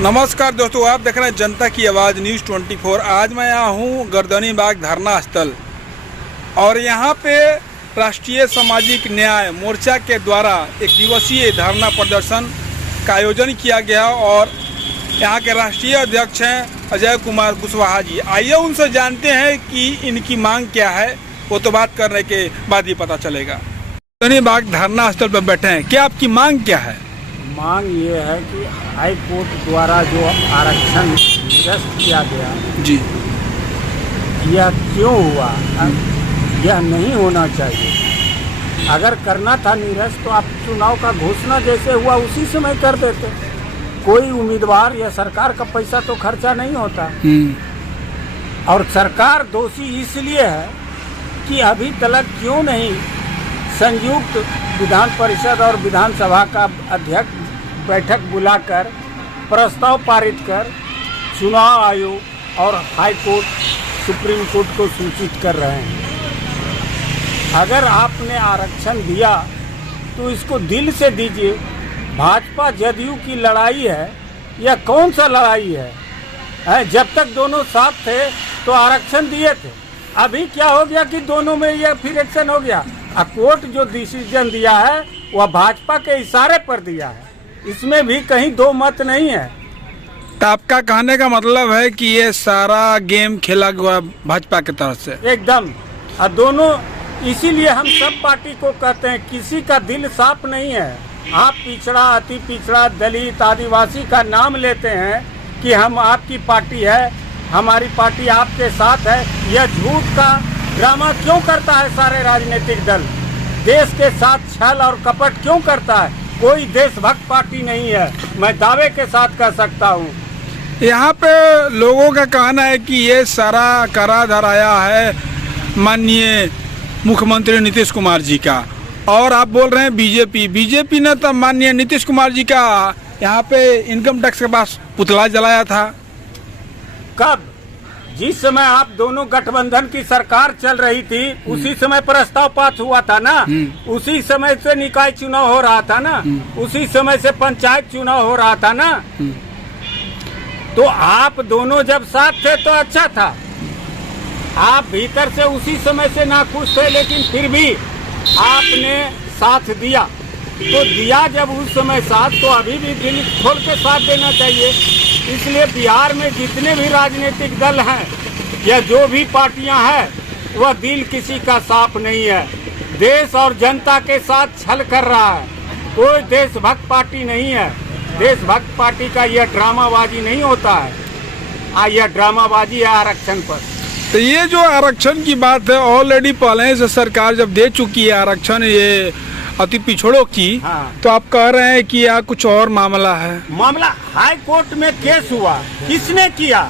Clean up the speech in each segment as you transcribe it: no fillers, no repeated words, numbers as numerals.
नमस्कार दोस्तों, आप देख रहे हैं जनता की आवाज़ न्यूज़ 24। आज मैं यहाँ हूँ गर्दनी बाग धरना स्थल और यहाँ पे राष्ट्रीय सामाजिक न्याय मोर्चा के द्वारा एक दिवसीय धरना प्रदर्शन का आयोजन किया गया और यहाँ के राष्ट्रीय अध्यक्ष हैं अजय कुमार कुशवाहा जी। आइए उनसे जानते हैं कि इनकी मांग क्या है, वो तो बात करने के बाद ही पता चलेगा। गर्दनी बाग धरना स्थल पर बैठे हैं, क्या आपकी मांग क्या है? मांग ये है कि हाई कोर्ट द्वारा जो आरक्षण निरस्त किया गया जी, यह क्यों हुआ? यह नहीं होना चाहिए। अगर करना था निरस्त तो आप चुनाव का घोषणा जैसे हुआ उसी समय कर देते। कोई उम्मीदवार या सरकार का पैसा तो खर्चा नहीं होता। और सरकार दोषी इसलिए है कि अभी तक क्यों नहीं संयुक्त विधान परिषद और विधानसभा का अध्यक्ष बैठक बुलाकर प्रस्ताव पारित कर चुनाव आयोग और हाई कोर्ट सुप्रीम कोर्ट को सूचित कर रहे हैं। अगर आपने आरक्षण दिया तो इसको दिल से दीजिए। भाजपा जदयू की लड़ाई है, यह कौन सा लड़ाई है? जब तक दोनों साथ थे तो आरक्षण दिए थे। अभी क्या हो गया कि दोनों में यह फिर एक्शन हो गया। कोर्ट जो डिसीजन दिया है वह भाजपा के इशारे पर दिया है, इसमें भी कहीं दो मत नहीं है। तो आपका कहने का मतलब है कि ये सारा गेम खेला गया भाजपा की तरफ से? एकदम। दोनों, इसीलिए हम सब पार्टी को कहते हैं किसी का दिल साफ नहीं है। आप पिछड़ा, अति पिछड़ा, दलित, आदिवासी का नाम लेते हैं कि हम आपकी पार्टी है, हमारी पार्टी आपके साथ है। यह झूठ का ड्रामा क्यों करता है सारे राजनीतिक दल? देश के साथ छल और कपट क्यों करता है? कोई देशभक्त पार्टी नहीं है, मैं दावे के साथ कह सकता हूँ। यहाँ पे लोगों का कहना है कि ये सारा करा धराया है माननीय मुख्यमंत्री नीतीश कुमार जी का, और आप बोल रहे हैं बीजेपी ने तो माननीय नीतीश कुमार जी का यहाँ पे इनकम टैक्स के पास पुतला जलाया था। कब? जिस समय आप दोनों गठबंधन की सरकार चल रही थी उसी समय प्रस्ताव पास हुआ था ना, उसी समय से निकाय चुनाव हो रहा था ना, उसी समय से पंचायत चुनाव हो रहा था ना। तो आप दोनों जब साथ थे तो अच्छा था। आप भीतर से उसी समय से नाखुश थे, लेकिन फिर भी आपने साथ दिया। तो दिया जब उस समय साथ, तो अभी भी दिल खोल के साथ देना चाहिए। इसलिए बिहार में जितने भी राजनीतिक दल हैं या जो भी पार्टियां हैं, वह दिल किसी का साफ नहीं है। देश और जनता के साथ छल कर रहा है। कोई देशभक्त पार्टी नहीं है। देशभक्त पार्टी का यह ड्रामाबाजी नहीं होता है। यह ड्रामाबाजी है आरक्षण पर। तो ये जो आरक्षण की बात है, ऑलरेडी पहले से सरकार जब दे चुकी है आरक्षण ये अति पिछड़ों की, तो आप कह रहे हैं कि यह कुछ और मामला है। मामला हाई कोर्ट में केस हुआ, किसने किया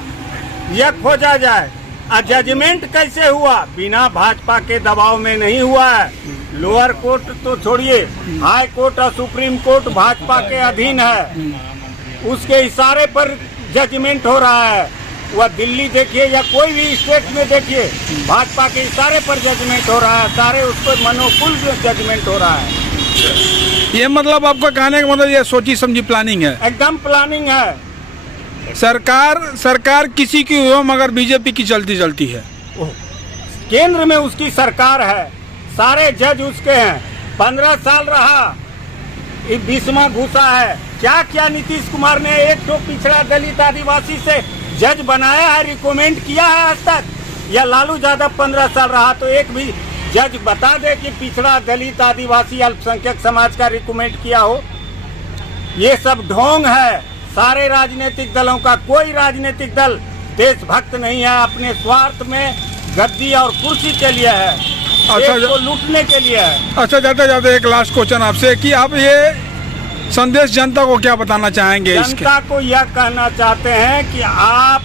यह खोजा जाए। जजमेंट कैसे हुआ? बिना भाजपा के दबाव में नहीं हुआ है। लोअर कोर्ट तो छोड़िए, हाई कोर्ट और सुप्रीम कोर्ट भाजपा के अधीन है। उसके इशारे पर जजमेंट हो रहा है। वह दिल्ली देखिए या कोई भी स्टेट में देखिए, भाजपा के इशारे पर जजमेंट हो रहा है। सारे उसको मनोकुल जजमेंट हो रहा है। ये मतलब आपका कहने का मतलब ये सोची समझी प्लानिंग है? एकदम प्लानिंग है। सरकार किसी की हो मगर बीजेपी की चलती है। केंद्र में उसकी सरकार है, सारे जज उसके हैं। 15 साल रहा, 20वां घुसा है। क्या क्या नीतीश कुमार ने एक तो पिछड़ा, दलित, आदिवासी से जज बनाया है, रिकमेंड किया है आज तक? या लालू यादव 15 साल रहा तो एक भी जज बता दे कि पिछड़ा, दलित, आदिवासी, अल्पसंख्यक समाज का रिकमेंड किया हो? ये सब ढोंग है सारे राजनीतिक दलों का। कोई राजनीतिक दल देशभक्त नहीं है, अपने स्वार्थ में गद्दी और कुर्सी के लिए है। अच्छा, को लूटने के लिए है। अच्छा, जाते जाते एक लास्ट क्वेश्चन आपसे कि आप ये संदेश जनता को क्या बताना चाहेंगे? जनता को यह कहना चाहते हैं कि आप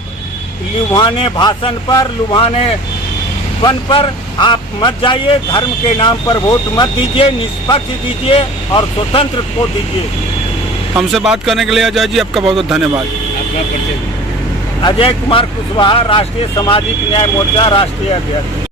लुभाने भाषण पर, लुभानेपन पर आप मत जाइए। धर्म के नाम पर वोट मत दीजिए, निष्पक्ष दीजिए और स्वतंत्र को दीजिए। हमसे बात करने के लिए अजय जी आपका बहुत बहुत धन्यवाद। अजय कुमार कुशवाहा, राष्ट्रीय सामाजिक न्याय मोर्चा राष्ट्रीय अध्यक्ष।